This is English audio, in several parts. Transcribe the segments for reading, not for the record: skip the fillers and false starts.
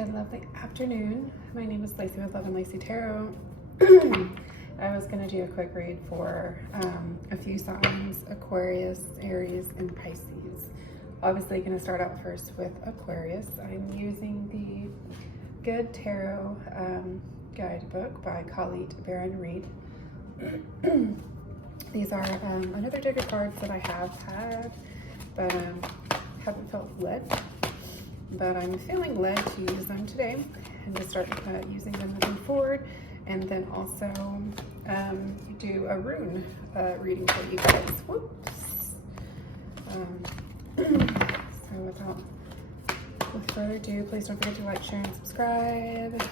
Good lovely afternoon. My name is Lacey with Love and Lacey Tarot. I was going to do a quick read for a few signs: Aquarius, Aries, and Pisces. Obviously going to start out first with Aquarius. I'm using the Good Tarot guidebook by Khalid Baron Reed. These are another deck of cards that I have had, but haven't felt led. But I'm feeling led to use them today and to start using them moving forward, and then also do a rune reading for you guys. Whoops. So without further ado, please don't forget to like, share, and subscribe.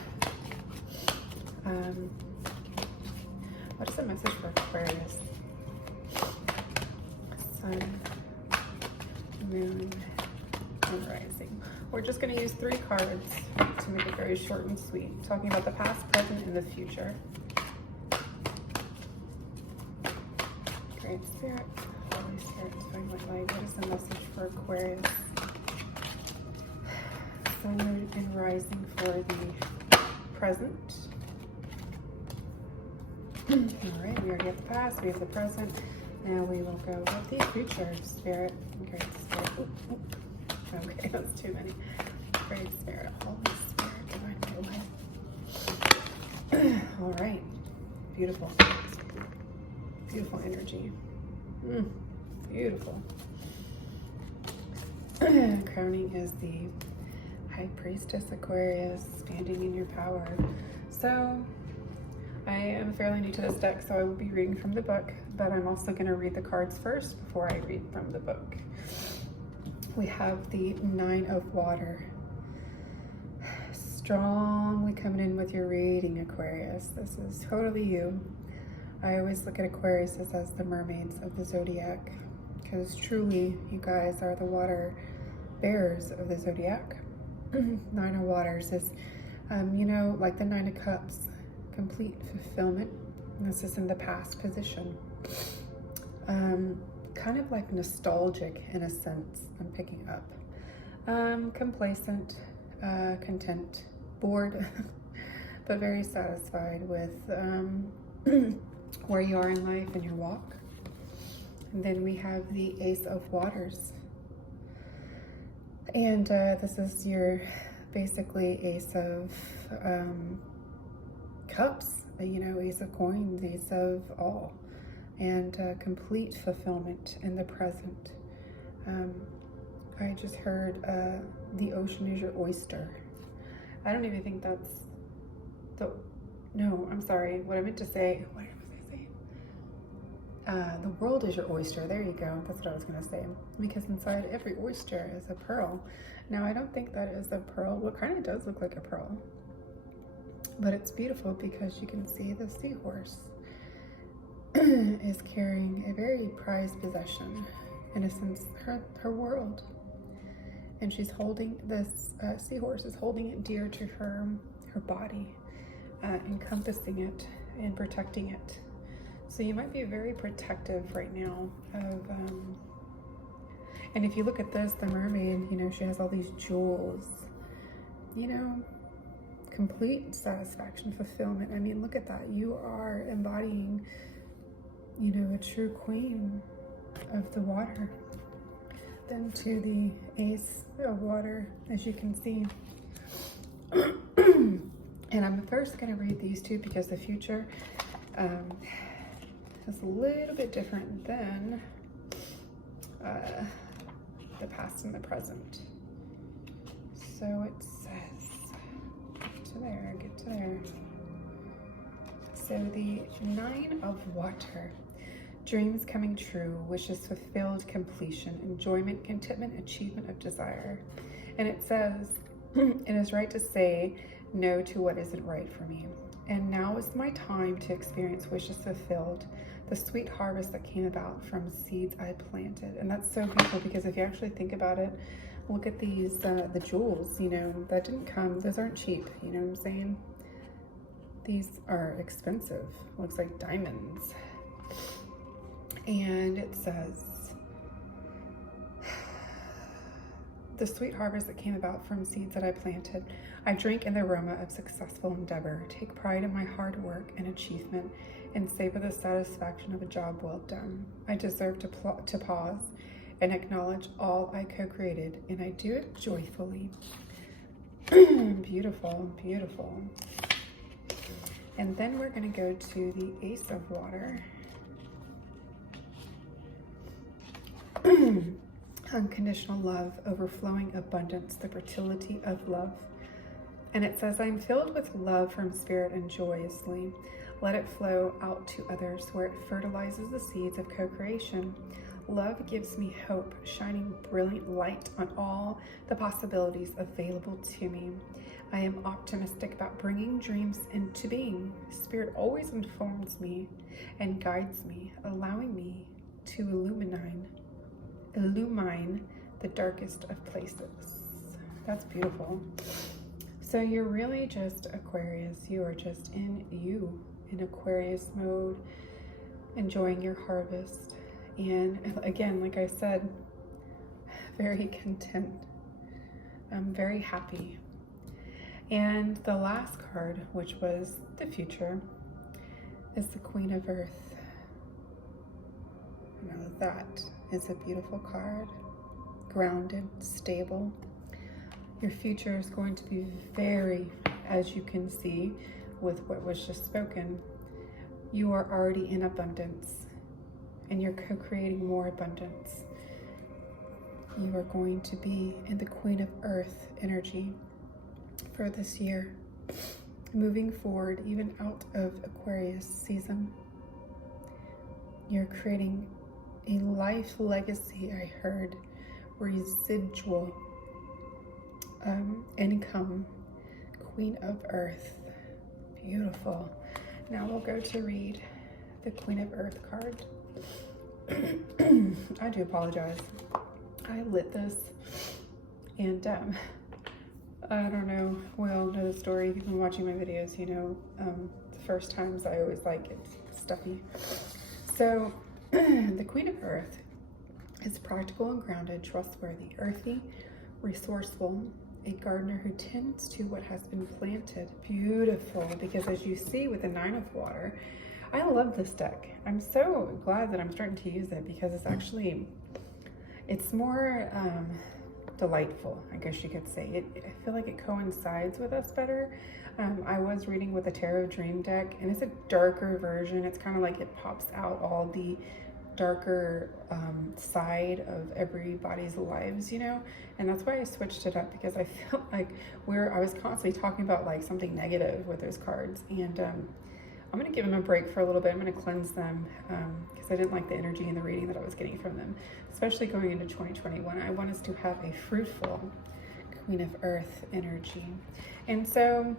What is the message for Aquarius? Sun, Moon, and Rising. We're just going to use 3 cards to make it very short and sweet, talking about the past, present, and the future. Great Spirit, Holy Spirit, Divine White Light. What is the message for Aquarius? Sun, Moon, and Rising for the present. All right, we already have the past, we have the present. Now we will go with the future. Spirit, Great Spirit. Ooh, ooh. Okay, that's too many. Great Spirit, Holy Spirit, Divine White Light. All right, beautiful. Beautiful energy. Beautiful. Crowning is the High Priestess Aquarius, standing in your power. So I am fairly new to this deck, so I will be reading from the book, but I'm also going to read the cards first before I read from the book. We have the 9 of Water. Strongly coming in with your reading, Aquarius. This is totally you. I always look at Aquarius as the mermaids of the zodiac, because truly you guys are the water bearers of the zodiac. 9 of Waters is, you know, like the 9 of Cups, complete fulfillment. This is in the past position. Kind of like nostalgic in a sense, I'm picking up. Complacent, content, bored, but very satisfied with where you are in life and your walk. And then we have the Ace of Waters. And this is your basically Ace of Cups, you know, Ace of Coins, Ace of all. And complete fulfillment in the present. I just heard the ocean is your oyster. I don't even think that's no, I'm sorry. What I meant to say, what was I saying? The world is your oyster. There you go. That's what I was going to say. Because inside every oyster is a pearl. Now, I don't think that is a pearl. Well, it kind of does look like a pearl. But it's beautiful because you can see the seahorse is carrying a very prized possession, in a sense, her world, and she's holding this seahorse is holding it dear to her body, encompassing it and protecting it. So you might be very protective right now of and if you look at this, the mermaid, you know, she has all these jewels, you know, complete satisfaction, fulfillment. I mean, look at that. You are embodying, you know, a true queen of the water. Then to the Ace of Water, as you can see. And I'm first going to read these two because the future is a little bit different than the past and the present. So it says, get to there. So the 9 of Water. Dreams coming true, wishes fulfilled, completion, enjoyment, contentment, achievement of desire. And it says, it is right to say no to what isn't right for me. And now is my time to experience wishes fulfilled, the sweet harvest that came about from seeds I planted. And that's so beautiful because if you actually think about it, look at these, the jewels, you know, that didn't come, those aren't cheap, you know what I'm saying? These are expensive, looks like diamonds. And it says, the sweet harvest that came about from seeds that I planted. I drink in the aroma of successful endeavor, take pride in my hard work and achievement, and savor the satisfaction of a job well done. I deserve to pause and acknowledge all I co-created, and I do it joyfully. Beautiful, beautiful. And then we're going to go to the Ace of Water. Unconditional love, overflowing abundance, the fertility of love. And it says, I'm filled with love from spirit and joyously. Let it flow out to others where it fertilizes the seeds of co-creation. Love gives me hope, shining brilliant light on all the possibilities available to me. I am optimistic about bringing dreams into being. Spirit always informs me and guides me, allowing me to illumine the darkest of places. That's beautiful. So you're really just Aquarius. You are just in Aquarius mode, enjoying your harvest. And again, like I said, very content. I'm very happy. And the last card, which was the future, is the Queen of Earth. Now that is a beautiful card. Grounded, stable. Your future is going to be very, as you can see with what was just spoken, you are already in abundance and you're co-creating more abundance. You are going to be in the Queen of Earth energy for this year, moving forward even out of Aquarius season. You're creating a life legacy, I heard, residual income. Queen of Earth. Beautiful. Now we'll go to read the Queen of Earth card. I do apologize. I lit this and I don't know, we all know the story. If you've been watching my videos, you know the first times I always like it's stuffy. So the Queen of Earth is practical and grounded, trustworthy, earthy, resourceful, a gardener who tends to what has been planted. Beautiful, because as you see with the Nine of Water, I love this deck. I'm so glad that I'm starting to use it because it's more delightful, I guess you could say. I feel like it coincides with us better. I was reading with the Tarot Dream deck, and it's a darker version. It's kind of like it pops out all the darker side of everybody's lives, you know, and that's why I switched it up, because I felt like I was constantly talking about like something negative with those cards, and I'm going to give them a break for a little bit. I'm going to cleanse them because I didn't like the energy and the reading that I was getting from them, especially going into 2021. I want us to have a fruitful Queen of Earth energy. And so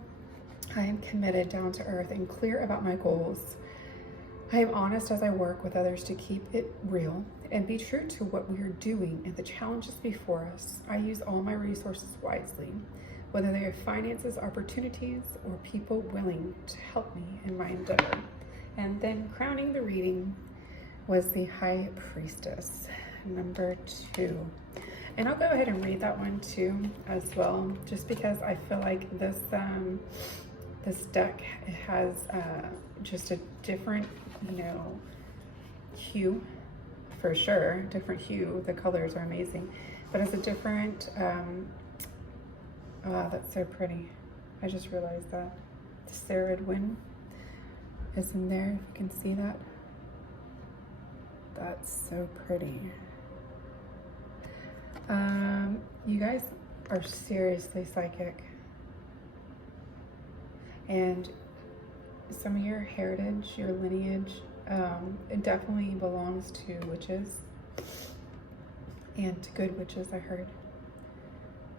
I am committed, down to earth, and clear about my goals. I am honest as I work with others to keep it real and be true to what we are doing and the challenges before us. I use all my resources wisely, whether they are finances, opportunities, or people willing to help me in my endeavor. And then crowning the reading was the High Priestess, number 2. And I'll go ahead and read that one too as well, just because I feel like this deck has just a different, hue, for sure, different hue. The colors are amazing, but it's a different, wow, that's so pretty. I just realized that. The Serad Wind is in there, if you can see that. That's so pretty. You guys are seriously psychic. And some of your heritage, your lineage, it definitely belongs to witches and to good witches, I heard.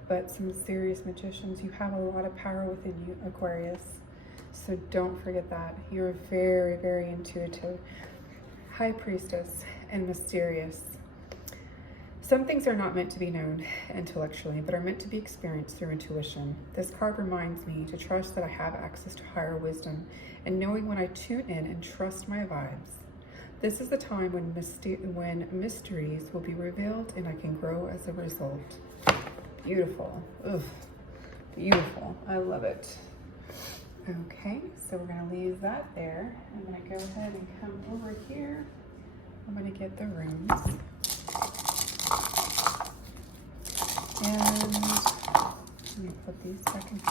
But some serious magicians. You have a lot of power within you, Aquarius. So don't forget that. You're very, very intuitive. High Priestess and mysterious. Some things are not meant to be known intellectually, but are meant to be experienced through intuition. This card reminds me to trust that I have access to higher wisdom, and knowing when I tune in and trust my vibes. This is the time when mysteries will be revealed and I can grow as a result. Beautiful. Ugh. Beautiful. I love it. Okay, so we're going to leave that there. I'm going to go ahead and come over here. I'm going to get the runes. And let me put these back in here.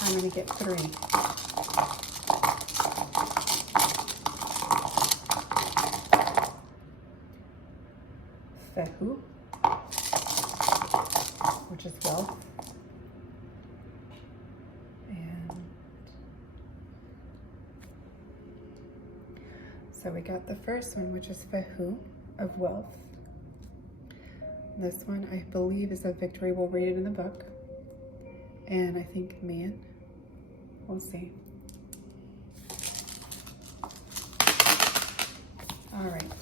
I'm going to get 3. Fehu, which is wealth. So we got the first one, which is Fehu, of wealth. This one, I believe, is a victory. We'll read it in the book. And I think man. We'll see. All right.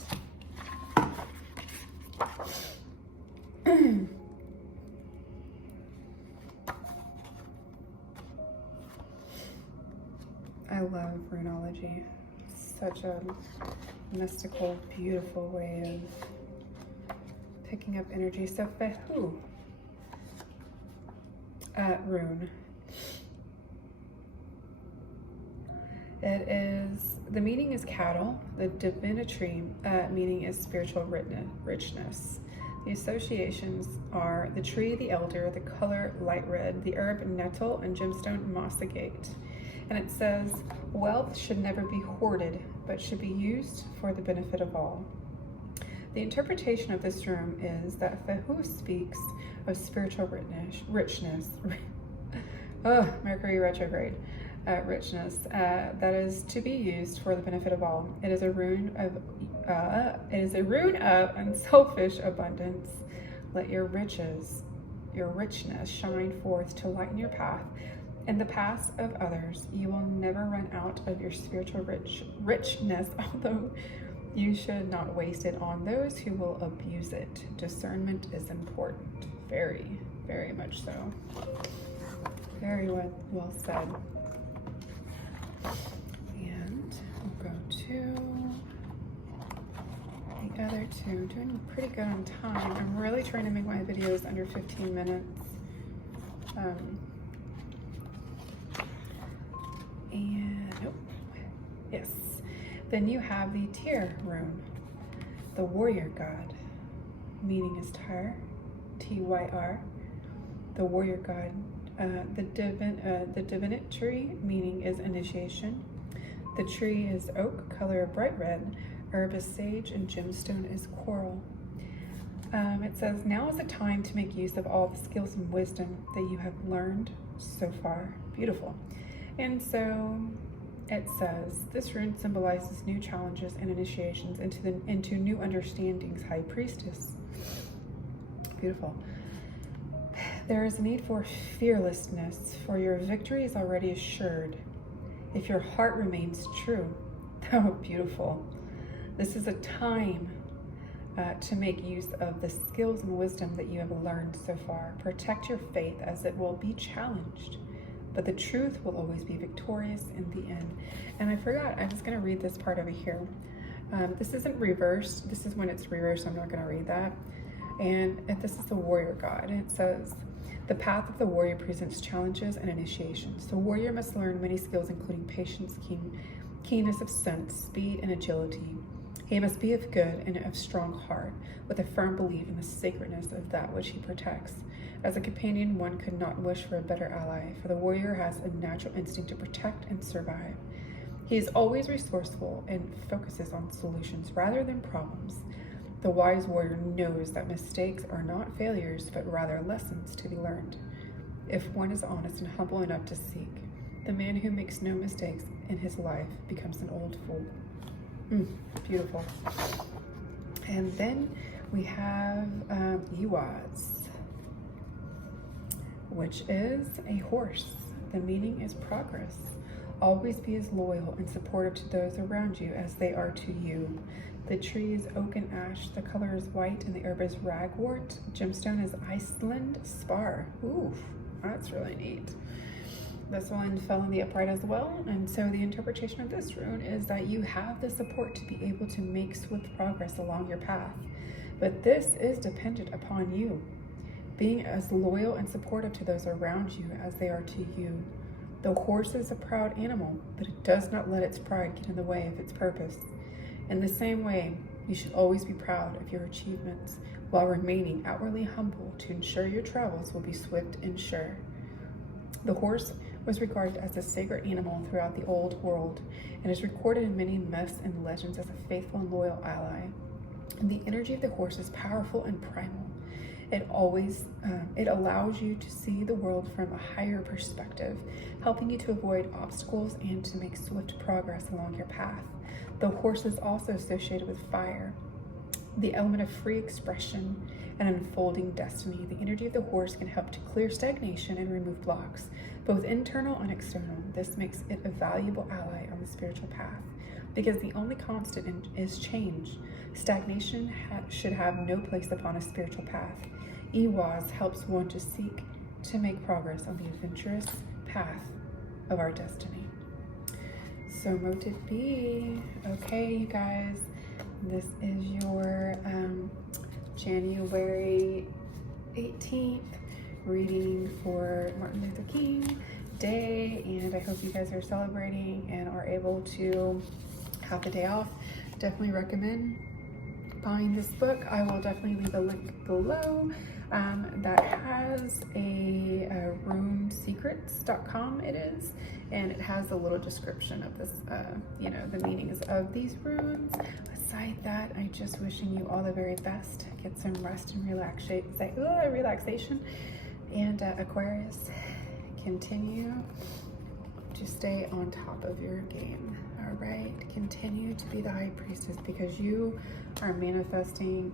I love runology. Such a mystical, beautiful way of picking up energy. So Fehu rune. It is, the meaning is cattle. The divinity meaning is spiritual richness. The associations are the tree, the elder, the color light red, the herb nettle, and gemstone moss agate. And it says, wealth should never be hoarded, but should be used for the benefit of all. The interpretation of this rune is that Fehu speaks of spiritual richness. Mercury retrograde. Richness that is to be used for the benefit of all. It is a rune of unselfish abundance. Let your richness shine forth to lighten your path and the paths of others. You will never run out of your spiritual richness, although you should not waste it on those who will abuse it. Discernment is important. Very, very much so. Very well said. And we'll go to the other two. Doing pretty good on time. I'm really trying to make my videos under 15 minutes. And oh, yes. Then you have the Tyr rune, the warrior god. Meaning is Tyr, Tyr. The warrior god. The divinate tree meaning is initiation. The tree is oak, color bright red. Herb is sage, and gemstone is coral. It says, now is the time to make use of all the skills and wisdom that you have learned so far. Beautiful. And so it says, this rune symbolizes new challenges and initiations into new understandings, High Priestess. Beautiful. There is a need for fearlessness, for your victory is already assured if your heart remains true. Oh, beautiful. This is a time to make use of the skills and wisdom that you have learned so far. Protect your faith as it will be challenged, but the truth will always be victorious in the end. And I forgot, I'm just going to read this part over here. This isn't reversed. This is when it's reversed. I'm not going to read that. And this is the warrior god. And it says, the path of the warrior presents challenges and initiations. The warrior must learn many skills, including patience, keenness of sense, speed, and agility. He must be of good and of strong heart, with a firm belief in the sacredness of that which he protects. As a companion, one could not wish for a better ally, for the warrior has a natural instinct to protect and survive. He is always resourceful and focuses on solutions rather than problems. The wise warrior knows that mistakes are not failures, but rather lessons to be learned. If one is honest and humble enough to seek, the man who makes no mistakes in his life becomes an old fool. Beautiful. And then we have Ehwaz, which is a horse. The meaning is progress. Always be as loyal and supportive to those around you as they are to you. The tree is oak and ash, the color is white, and the herb is ragwort. Gemstone is Iceland spar. Ooh, that's really neat. This one fell in the upright as well, and so the interpretation of this rune is that you have the support to be able to make swift progress along your path. but this is dependent upon you, being as loyal and supportive to those around you as they are to you. The horse is a proud animal, but it does not let its pride get in the way of its purpose. In the same way, you should always be proud of your achievements while remaining outwardly humble to ensure your travels will be swift and sure. The horse was regarded as a sacred animal throughout the old world and is recorded in many myths and legends as a faithful and loyal ally. And the energy of the horse is powerful and primal. It allows you to see the world from a higher perspective, helping you to avoid obstacles and to make swift progress along your path. The horse is also associated with fire, the element of free expression and unfolding destiny. The energy of the horse can help to clear stagnation and remove blocks, both internal and external. This makes it a valuable ally on the spiritual path, because the only constant is change. Stagnation should have no place upon a spiritual path. Ehwaz helps one to seek to make progress on the adventurous path of our destiny. So motive B. Okay, you guys, this is your January 18th reading for Martin Luther King Day, and I hope you guys are celebrating and are able to have the day off. Definitely recommend buying this book. I will definitely leave a link below that has a runesecrets.com it is, and it has a little description of this, the meanings of these runes. Aside that, I'm just wishing you all the very best. Get some rest and relaxation. And Aquarius, continue to stay on top of your game. All right, continue to be the high priestess, because you are manifesting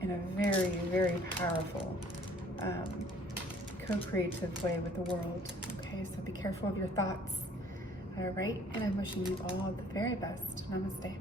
in a very, very powerful, co-creative way with the world. Okay, so be careful of your thoughts. All right, and I'm wishing you all the very best. Namaste.